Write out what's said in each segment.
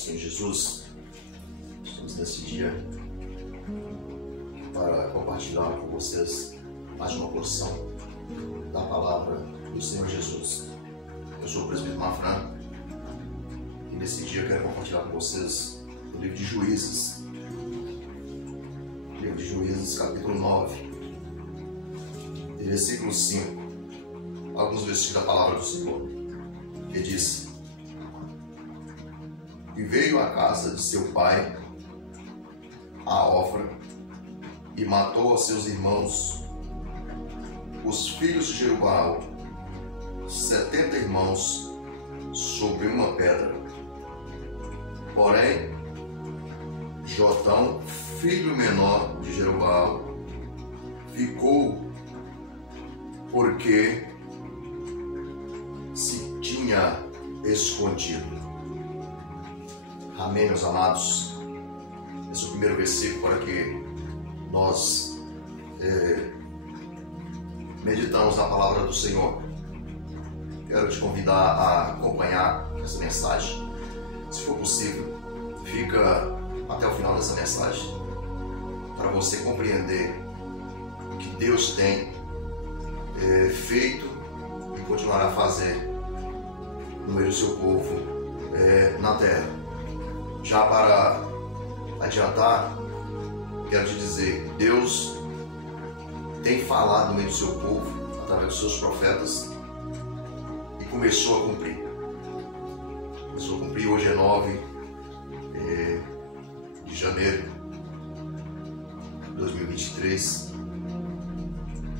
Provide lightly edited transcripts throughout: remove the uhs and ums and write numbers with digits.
Senhor Jesus, estamos nesse dia para compartilhar com vocês mais uma porção da palavra do Senhor Jesus. Eu sou o presbítero Mafran e nesse dia eu quero compartilhar com vocês o livro de Juízes. Livro de Juízes, capítulo 9, e versículo 5. Alguns versículos da palavra do Senhor, que diz: E veio à casa de seu pai, a Ofra, e matou a seus irmãos, os filhos de Jerubaal, 70 irmãos, sobre uma pedra. Porém, Jotão, filho menor de Jerubaal, ficou, porque se tinha escondido. Amém, meus amados? Esse é o primeiro versículo para que nós meditamos na palavra do Senhor. Quero te convidar a acompanhar essa mensagem. Se for possível, fica até o final dessa mensagem para você compreender o que Deus tem feito e continuará a fazer no meio do seu povo na terra. Já para adiantar, quero te dizer, Deus tem falado no meio do seu povo através dos seus profetas e começou a cumprir. Começou a cumprir. Hoje é 9 de janeiro de 2023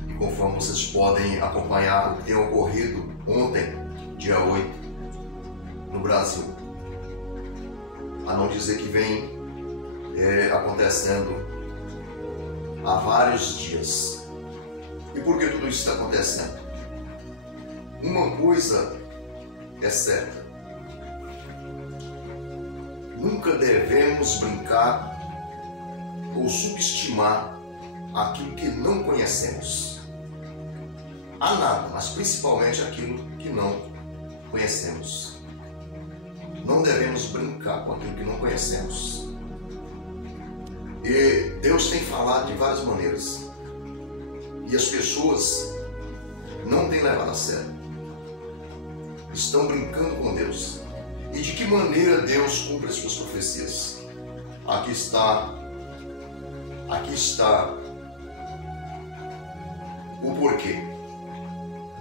e conforme vocês podem acompanhar o que tem ocorrido ontem, dia 8, no Brasil, a não dizer que vem acontecendo há vários dias. E por que tudo isso está acontecendo? Uma coisa é certa: nunca devemos brincar ou subestimar aquilo que não conhecemos. Há nada, mas principalmente aquilo que não conhecemos. Não devemos brincar com aquilo que não conhecemos. E Deus tem falado de várias maneiras. E as pessoas não têm levado a sério. Estão brincando com Deus. E de que maneira Deus cumpre as suas profecias? Aqui está o porquê.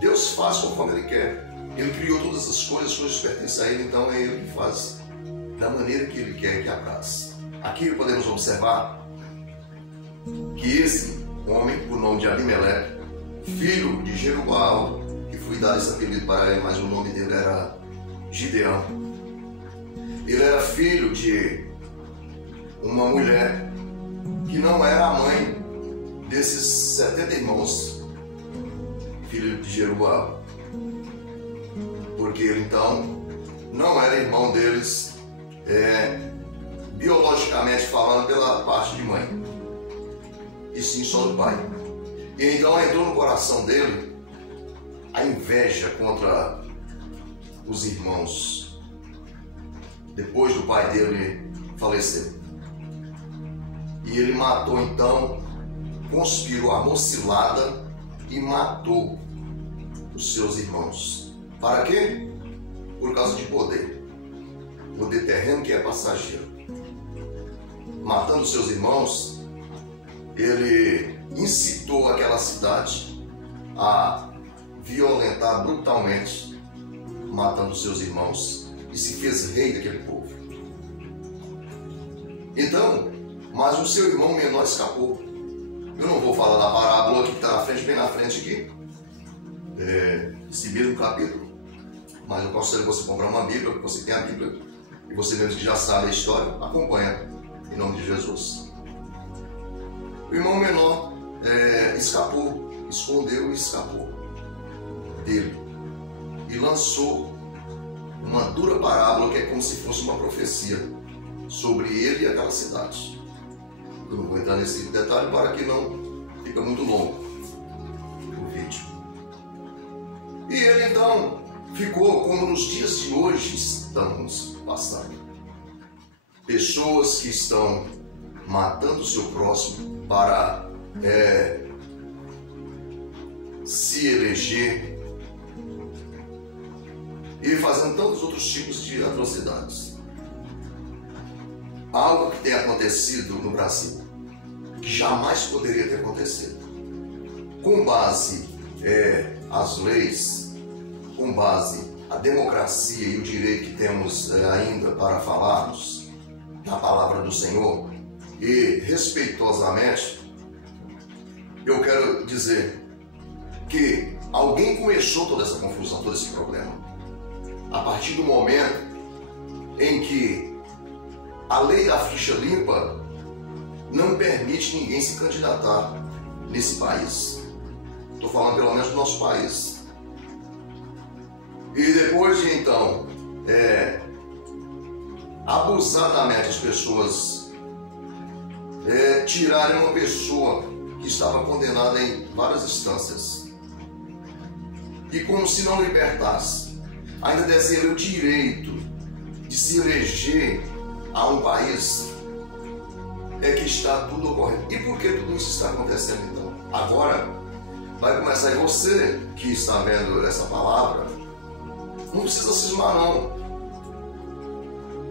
Deus faz conforme Ele quer. Ele criou todas as coisas pertencem a Ele, então é Ele que faz da maneira que Ele quer, que apraz. Aqui podemos observar que esse homem, por nome de Abimeleque, filho de Jerubaal, que foi dado esse apelido para ele, mas o nome dele era Gideão. Ele era filho de uma mulher que não era a mãe desses 70 irmãos, filho de Jerubaal. Porque ele então não era irmão deles, biologicamente falando, pela parte de mãe, e sim só do pai. E então entrou no coração dele a inveja contra os irmãos, depois do pai dele falecer. E ele matou então, conspirou a mocilada e matou os seus irmãos. Para quê? Por causa de poder. Poder terreno que é passageiro. Matando seus irmãos, ele incitou aquela cidade a violentar brutalmente, matando seus irmãos, e se fez rei daquele povo. Então, mas o seu irmão menor escapou. Eu não vou falar da parábola que está na frente, bem na frente aqui, esse mesmo capítulo, mas eu aconselho você comprar uma Bíblia, porque você tem a Bíblia, e você mesmo que já sabe a história, acompanha, em nome de Jesus. O irmão menor escapou, escondeu e escapou dele, e lançou uma dura parábola que é como se fosse uma profecia sobre ele e aquela cidade. Eu não vou entrar nesse detalhe para que não fique muito longo o vídeo. E ele então ficou como nos dias de hoje estamos passando. pessoas que estão matando o seu próximo para se eleger e fazendo tantos outros tipos de atrocidades. Algo que tem acontecido no Brasil, que jamais poderia ter acontecido. Com base as leis, com base a democracia e o direito que temos ainda para falarmos da palavra do Senhor, e respeitosamente, eu quero dizer que alguém começou toda essa confusão, todo esse problema, a partir do momento em que a lei da ficha limpa não permite ninguém se candidatar nesse país. Estou falando pelo menos do nosso país. E depois de então, abusadamente as pessoas tirarem uma pessoa que estava condenada em várias instâncias, e como se não libertasse, ainda desse ele o direito de se eleger a um país, é que está tudo ocorrendo. E por que tudo isso está acontecendo então? Agora vai começar, e você que está vendo essa palavra, não precisa cismar não,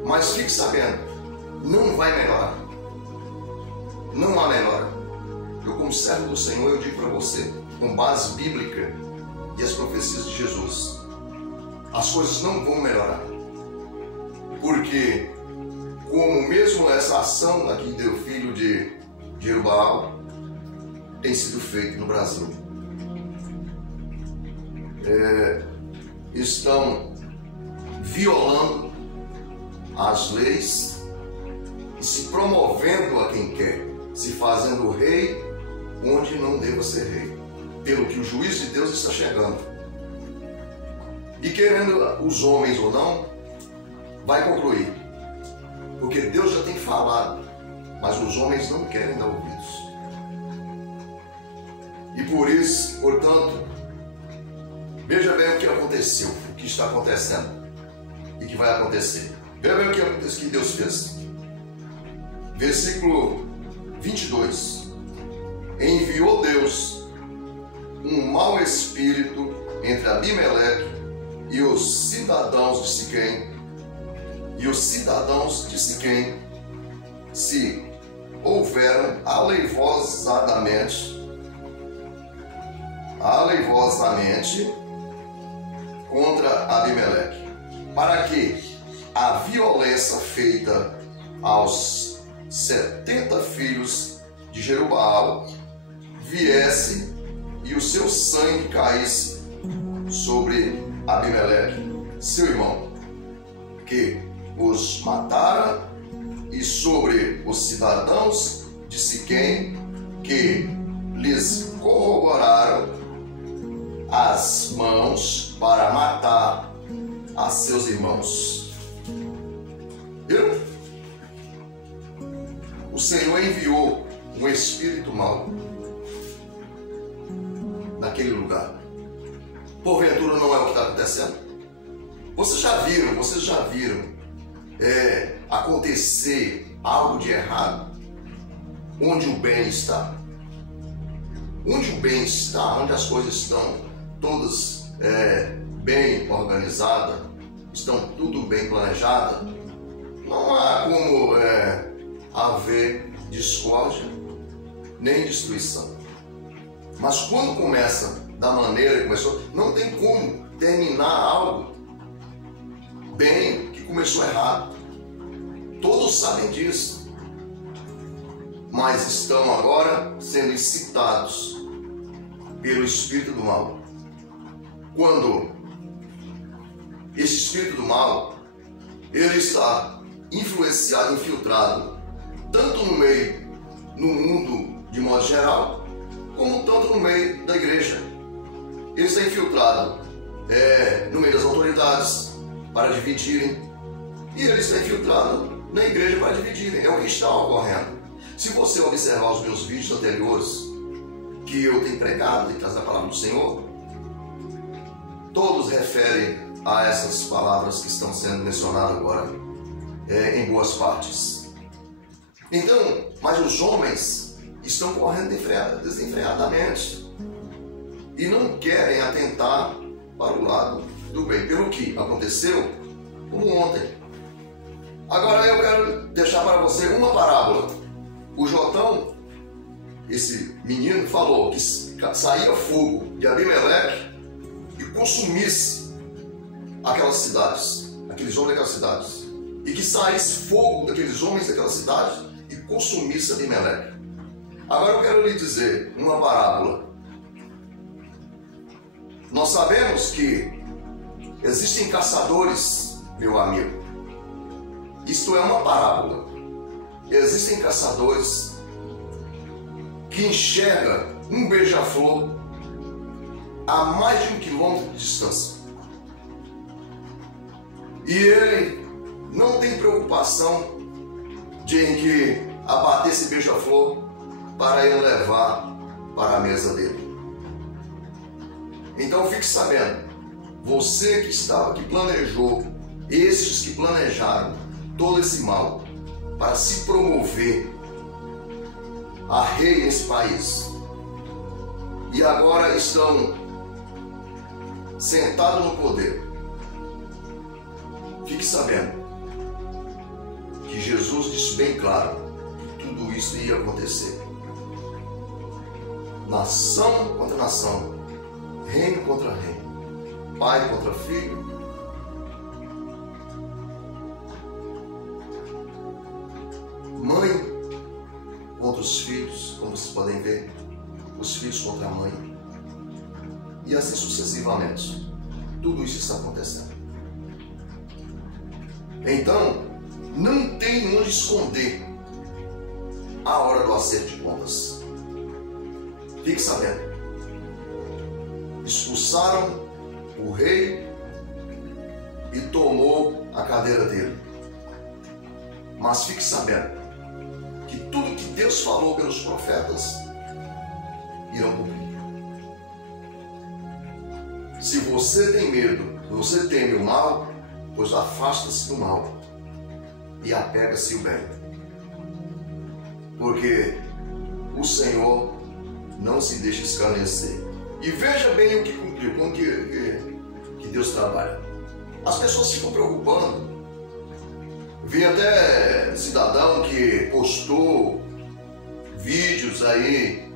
mas fique sabendo, não vai melhorar, não há melhora. Eu, como servo do Senhor, eu digo para você, com base bíblica e as profecias de Jesus, as coisas não vão melhorar, porque como mesmo essa ação aqui do filho de Jerubaal tem sido feita no Brasil, estão violando as leis e se promovendo a quem quer, se fazendo rei onde não deva ser rei, pelo que o juízo de Deus está chegando. E querendo os homens ou não, vai concluir, porque Deus já tem falado, mas os homens não querem dar ouvidos. E por isso, portanto, veja bem o que aconteceu, o que está acontecendo e que vai acontecer. Veja bem o que Deus fez. Versículo 22. Enviou Deus um mau espírito entre Abimeleque e os cidadãos de Siquém, e os cidadãos de Siquém se houveram aleivosamente contra Abimeleque, para que a violência feita aos 70 filhos de Jerubaal viesse e o seu sangue caísse sobre Abimeleque, seu irmão, que os matara, e sobre os cidadãos de Siquém, que lhes corroboraram as mãos para matar a seus irmãos. Viram? O Senhor enviou um espírito mau naquele lugar. Porventura não é o que está acontecendo? Vocês já viram acontecer algo de errado onde o bem está? Onde o bem está, onde as coisas estão todas bem organizadas, estão tudo bem planejadas, não há como haver discórdia nem destruição. Mas quando começa da maneira que começou, não tem como terminar algo bem que começou errado. Todos sabem disso, mas estão agora sendo incitados pelo espírito do mal. Quando esse espírito do mal, ele está influenciado, infiltrado, tanto no mundo de modo geral, como tanto no meio da igreja. Ele está infiltrado no meio das autoridades para dividirem, e ele está infiltrado na igreja para dividirem. É o que está ocorrendo. Se você observar os meus vídeos anteriores, que eu tenho pregado e trazido a palavra do Senhor, todos referem a essas palavras que estão sendo mencionadas agora em boas partes. Então, mas os homens estão correndo desenfreadamente e não querem atentar para o lado do bem, pelo que aconteceu como ontem. Agora eu quero deixar para você uma parábola. O Jotão, esse menino, falou que saía fogo de Abimeleque e consumisse aquelas cidades, aqueles homens daquelas cidades, e que saísse fogo daqueles homens daquelas cidades e consumisse Abimeleque. Agora eu quero lhe dizer uma parábola. Nós sabemos que existem caçadores, meu amigo. Isto é uma parábola. Existem caçadores que enxergam um beija-flor a mais de 1 quilômetro de distância. E ele não tem preocupação em que abater esse beija-flor para ele levar para a mesa dele. Então fique sabendo, você que planejou, esses que planejaram todo esse mal para se promover a rei nesse país e agora estão sentados no poder, fique sabendo que Jesus disse bem claro que tudo isso ia acontecer. Nação contra nação, reino contra reino, pai contra filho, mãe contra os filhos, como vocês podem ver, os filhos contra a mãe, e assim sucessivamente. Tudo isso está acontecendo. Então, não tem onde esconder a hora do acerto de contas. Fique sabendo. Expulsaram o rei e tomou a cadeira dele. Mas fique sabendo que tudo que Deus falou pelos profetas irão cumprir. Se você tem medo, se você teme o mal, pois afasta-se do mal e apega-se o bem. Porque o Senhor não se deixa escarnecer. E veja bem o que cumpriu, como que Deus trabalha. As pessoas ficam preocupando. Vi até cidadão que postou vídeos aí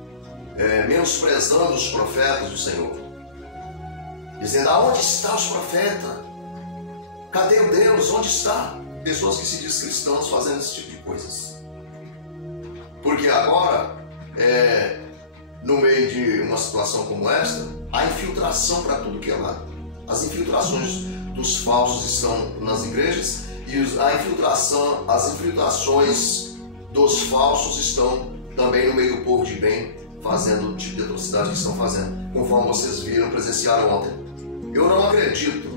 menosprezando os profetas do Senhor, dizendo: aonde estão os profetas? Cadê o Deus? Onde está? Pessoas que se dizem cristãos fazendo esse tipo de coisas. Porque agora, no meio de uma situação como esta, há infiltração para tudo que é lado. As infiltrações dos falsos estão nas igrejas e as infiltrações dos falsos estão também no meio do povo de bem, fazendo o tipo de atrocidade que estão fazendo, conforme vocês viram, presenciaram ontem. Eu não acredito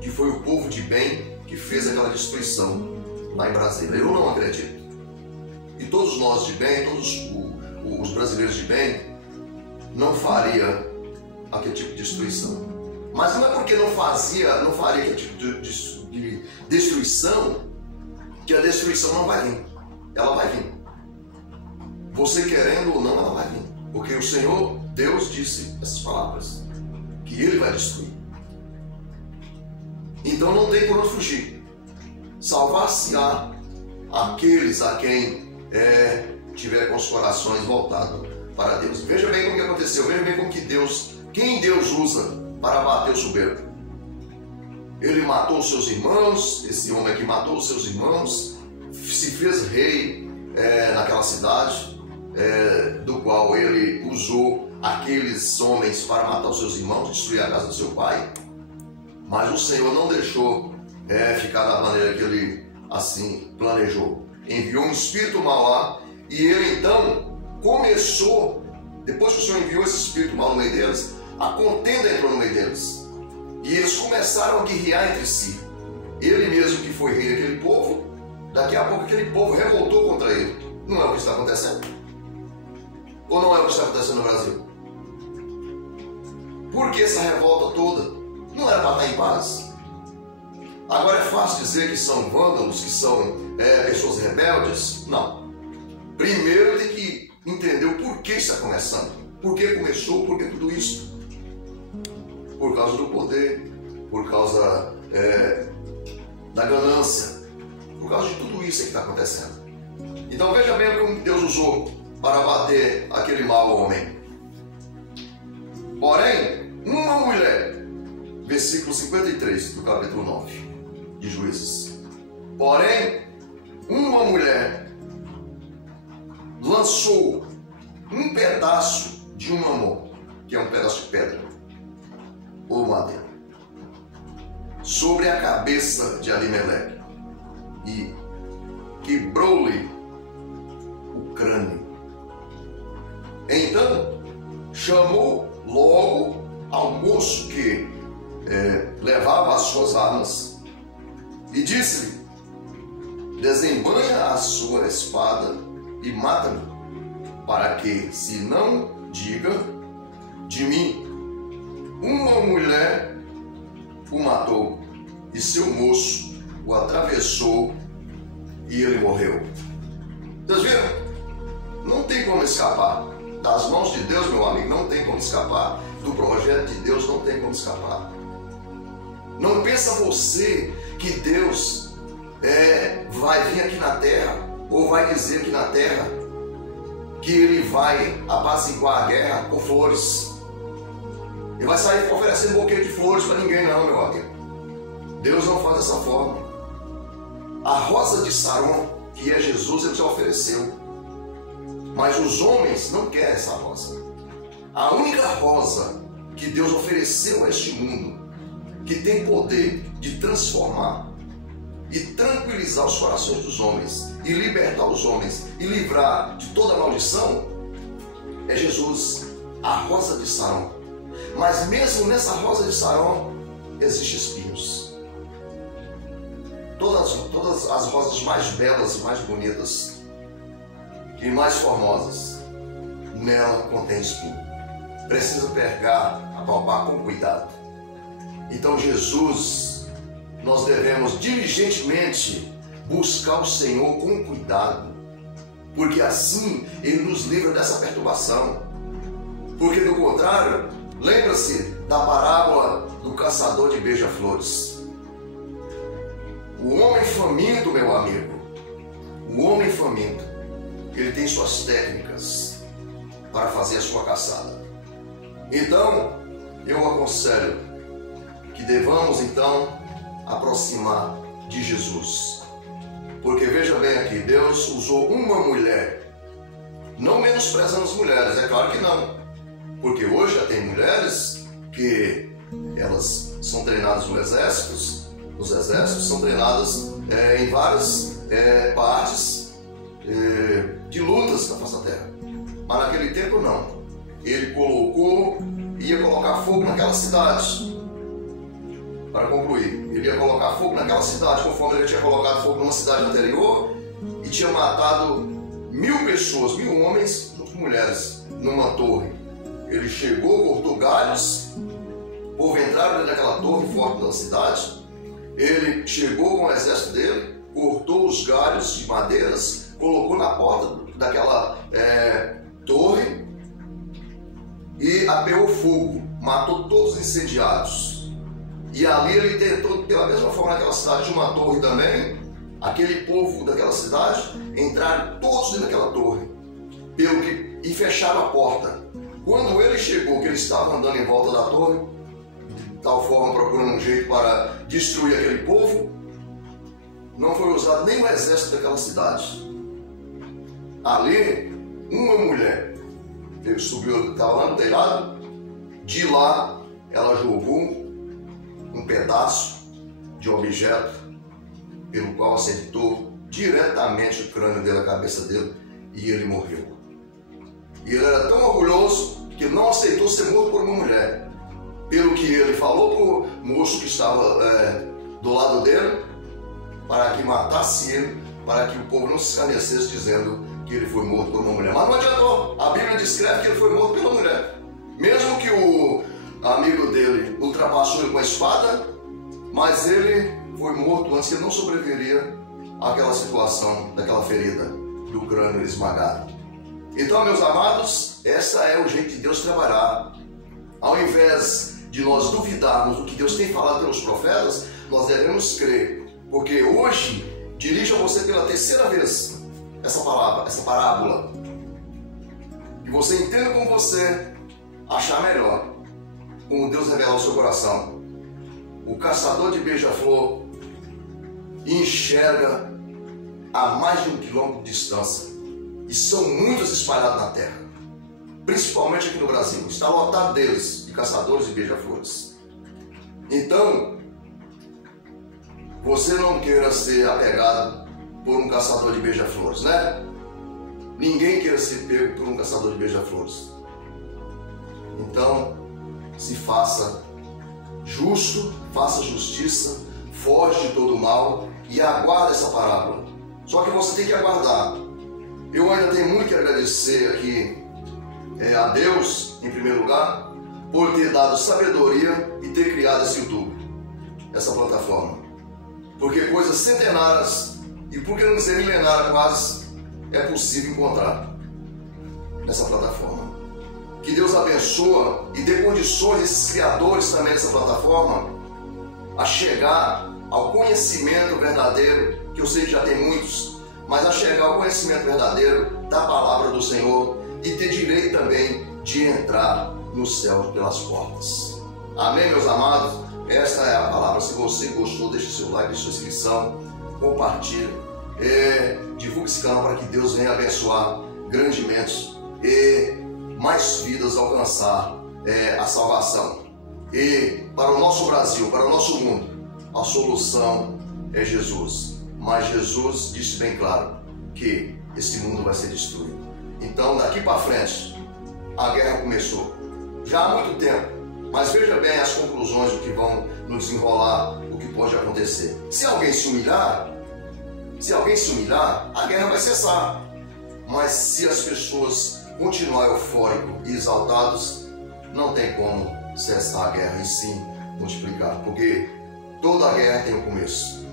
que foi o povo de bem que fez aquela destruição lá em Brasília. Eu não acredito. E todos nós de bem, todos os brasileiros de bem, não faria aquele tipo de destruição. Mas não é porque não faria aquele tipo de destruição que a destruição não vai vir. Ela vai vir. Você querendo ou não, ela vai vir. Porque o Senhor, Deus, disse essas palavras, que Ele vai destruir. Então não tem por onde fugir. Salvar-se-á aqueles a quem tiver com os corações voltados para Deus. Veja bem como que aconteceu, veja bem como que quem Deus usa para bater o soberbo. Ele matou os seus irmãos, esse homem aqui matou os seus irmãos, se fez rei naquela cidade, do qual ele usou aqueles homens para matar os seus irmãos, destruir a casa do seu pai. Mas o Senhor não deixou ficar da maneira que ele assim planejou. Enviou um espírito mau lá e ele então começou, depois que o Senhor enviou esse espírito mau no meio deles, a contenda entrou no meio deles. E eles começaram a guerrear entre si. Ele mesmo que foi rei daquele povo, daqui a pouco aquele povo revoltou contra ele. Não é o que está acontecendo? Ou não é o que está acontecendo no Brasil? Por que essa revolta toda? Não era para estar em paz? Agora é fácil dizer que são vândalos, que são pessoas rebeldes? Não. Primeiro tem que entender o porquê está começando. Por que começou, por que tudo isso? Por causa do poder, por causa da ganância, por causa de tudo isso que está acontecendo. Então veja bem como Deus usou para bater aquele mau homem. Porém, uma mulher, versículo 53 do capítulo 9 de Juízes. Porém, uma mulher lançou um pedaço de um mamor, que é um pedaço de pedra ou madeira, sobre a cabeça de Abimeleque e quebrou-lhe o crânio. Então chamou logo ao moço que levava as suas armas e disse-lhe: desembanha a sua espada e mata-me, para que se não diga de mim, uma mulher o matou e seu moço o atravessou e ele morreu. Vocês viram? Não tem como escapar das mãos de Deus, meu amigo. Não tem como escapar do projeto de Deus. Não tem como escapar. Não pensa você que Deus vai vir aqui na terra, ou vai dizer aqui na terra que ele vai apaciguar a guerra com flores. Ele vai sair oferecendo um buquê de flores para ninguém, não, meu amigo. Deus não faz dessa forma. A rosa de Saron, que é Jesus, ele já ofereceu. Mas os homens não querem essa rosa. A única rosa que Deus ofereceu a este mundo, que tem poder de transformar e tranquilizar os corações dos homens, e libertar os homens, e livrar de toda maldição, é Jesus, a rosa de Saron. Mas mesmo nessa rosa de Saron, existem espinhos. Todas as rosas mais belas e mais bonitas e mais formosas, nela contém espinho. Precisa pegar, apalpar com cuidado. Então Jesus, nós devemos diligentemente buscar o Senhor com cuidado, porque assim Ele nos livra dessa perturbação. Porque do contrário, lembra-se da parábola do caçador de beija-flores. O homem faminto, meu amigo, o homem faminto, ele tem suas técnicas para fazer a sua caçada. Então, eu aconselho que devamos então aproximar de Jesus. Porque veja bem aqui, Deus usou uma mulher, não menosprezando as mulheres, é claro que não. Porque hoje já tem mulheres que elas são treinadas nos exércitos são treinadas em várias partes de lutas na face da terra. Mas naquele tempo não. Ele ia colocar fogo naquela cidade. Para concluir, ele ia colocar fogo naquela cidade, conforme ele tinha colocado fogo numa cidade anterior e tinha matado 1000 pessoas, 1000 homens junto com mulheres, numa torre. Ele chegou, cortou galhos, o povo entraram dentro daquela torre forte da cidade. Ele chegou com o exército dele, cortou os galhos de madeiras, colocou na porta daquela torre e apeou fogo, matou todos os incendiados. E ali ele tentou, pela mesma forma naquela cidade de uma torre também, aquele povo daquela cidade entraram todos dentro daquela torre e fecharam a porta. Quando ele chegou, que ele estava andando em volta da torre, de tal forma procurando um jeito para destruir aquele povo, não foi usado nem o exército daquela cidade. Ali, uma mulher, ele subiu, estava lá no telhado, de lá ela jogou um pedaço de objeto pelo qual acertou diretamente o crânio dele, a cabeça dele, e ele morreu. E ele era tão orgulhoso que não aceitou ser morto por uma mulher. Pelo que ele falou para o moço que estava do lado dele, para que matasse ele, para que o povo não se escarnecesse dizendo que ele foi morto por uma mulher. Mas não adiantou. A Bíblia descreve que ele foi morto pela mulher. Mesmo que o amigo dele ultrapassou ele com a espada, mas ele foi morto antes, ele não sobreviveria àquela situação, daquela ferida do crânio esmagado. Então, meus amados, essa é o jeito de Deus trabalhar. Ao invés de nós duvidarmos do que Deus tem falado pelos profetas, nós devemos crer, porque hoje dirijo a você pela terceira vez essa palavra, essa parábola, e você entenda como você achar melhor, como Deus revela ao seu coração. O caçador de beija-flor enxerga a mais de 1 quilômetro de distância, e são muitos espalhados na terra, principalmente aqui no Brasil. Está lotado deles, de caçadores de beija-flores. Então, você não queira ser apegado por um caçador de beija-flores, né? Ninguém queira ser pego por um caçador de beija-flores. Então, se faça justo, faça justiça, foge de todo o mal e aguarde essa parábola. Só que você tem que aguardar. Eu ainda tenho muito que agradecer aqui a Deus, em primeiro lugar, por ter dado sabedoria e ter criado esse YouTube, essa plataforma. Porque coisas centenárias, e por que não dizer milenárias quase, é possível encontrar nessa plataforma. Que Deus abençoe e dê condições a esses criadores também dessa plataforma a chegar ao conhecimento verdadeiro, que eu sei que já tem muitos, mas a chegar ao conhecimento verdadeiro da palavra do Senhor e ter direito também de entrar no céu pelas portas. Amém, meus amados? Esta é a palavra. Se você gostou, deixe seu like e sua inscrição, compartilhe, divulgue esse canal para que Deus venha abençoar grandemente e mais vidas alcançar a salvação. E para o nosso Brasil, para o nosso mundo, a solução é Jesus. Mas Jesus disse bem claro que esse mundo vai ser destruído. Então, daqui para frente, a guerra começou. Já há muito tempo. Mas veja bem as conclusões do que vão nos desenrolar, o que pode acontecer. Se alguém se humilhar, a guerra vai cessar. Mas se as pessoas continuarem eufóricos e exaltados, não tem como cessar a guerra e sim multiplicar. Porque toda guerra tem um começo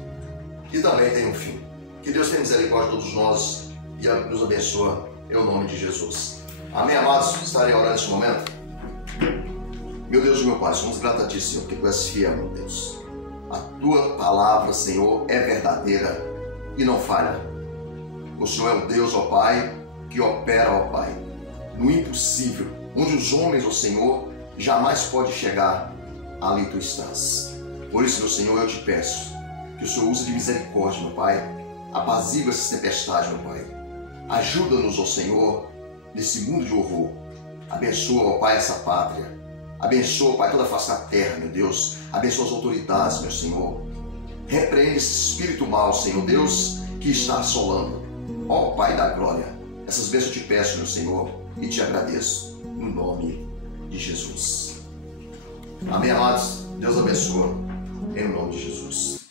e também tem um fim. Que Deus tenha misericórdia de todos nós e nos abençoe em nome de Jesus. Amém, amados? Estarei orando neste momento. Meu Deus e meu Pai, somos gratos a Ti, Senhor, porque Tu és fiel, meu Deus. A Tua palavra, Senhor, é verdadeira e não falha. O Senhor é um Deus, ó Pai, que opera, ó Pai, no impossível, onde os homens, ó Senhor, jamais podem chegar, ali Tu estás. Por isso, meu Senhor, eu Te peço que o Senhor use de misericórdia, meu Pai, apazigua essas tempestades, meu Pai. Ajuda-nos, ó Senhor, nesse mundo de horror. Abençoa, ó Pai, essa pátria. Abençoa, Pai, toda a face da terra, meu Deus. Abençoa as autoridades, meu Senhor. Repreende esse espírito mau, Senhor Deus, que está assolando. Ó Pai da glória, essas bênçãos eu te peço, meu Senhor, e te agradeço, no nome de Jesus. Amém, amados? Deus abençoe, em nome de Jesus.